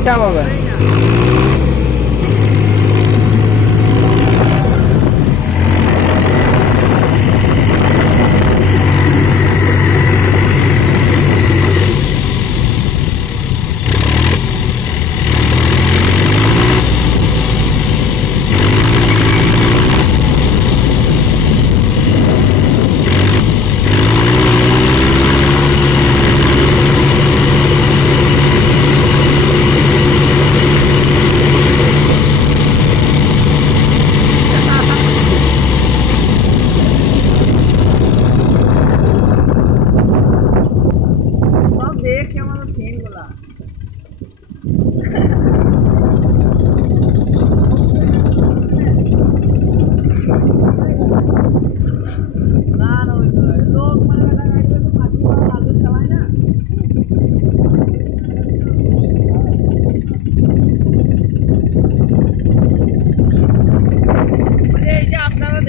সেটা পাবেন।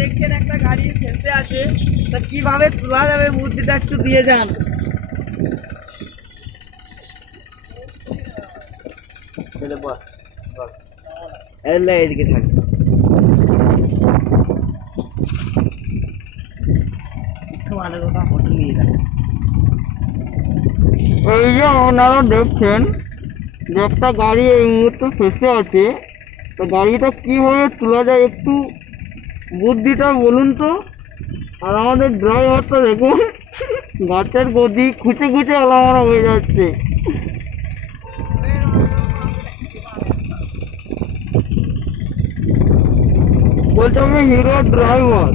দেখছেন একটা গাড়ি ফেসে আছে, তা কিভাবে তোলা যাবে বুদ্ধিটা একটু দিয়ে যান। এইদিকে থাকবে, এই যে আপনারা দেখছেন যে একটা গাড়ি এই মুহূর্তে ফেসে আছে, তো গাড়িটা কিভাবে তোলা যায় একটু বুদ্ধিটা বলুন তো। আর আমাদের ড্রাইভারটা দেখুন গাছের গদি খুঁচে খুঁচে আলামারা হয়ে যাচ্ছে। বলছে আমি হিরো ড্রাইভার।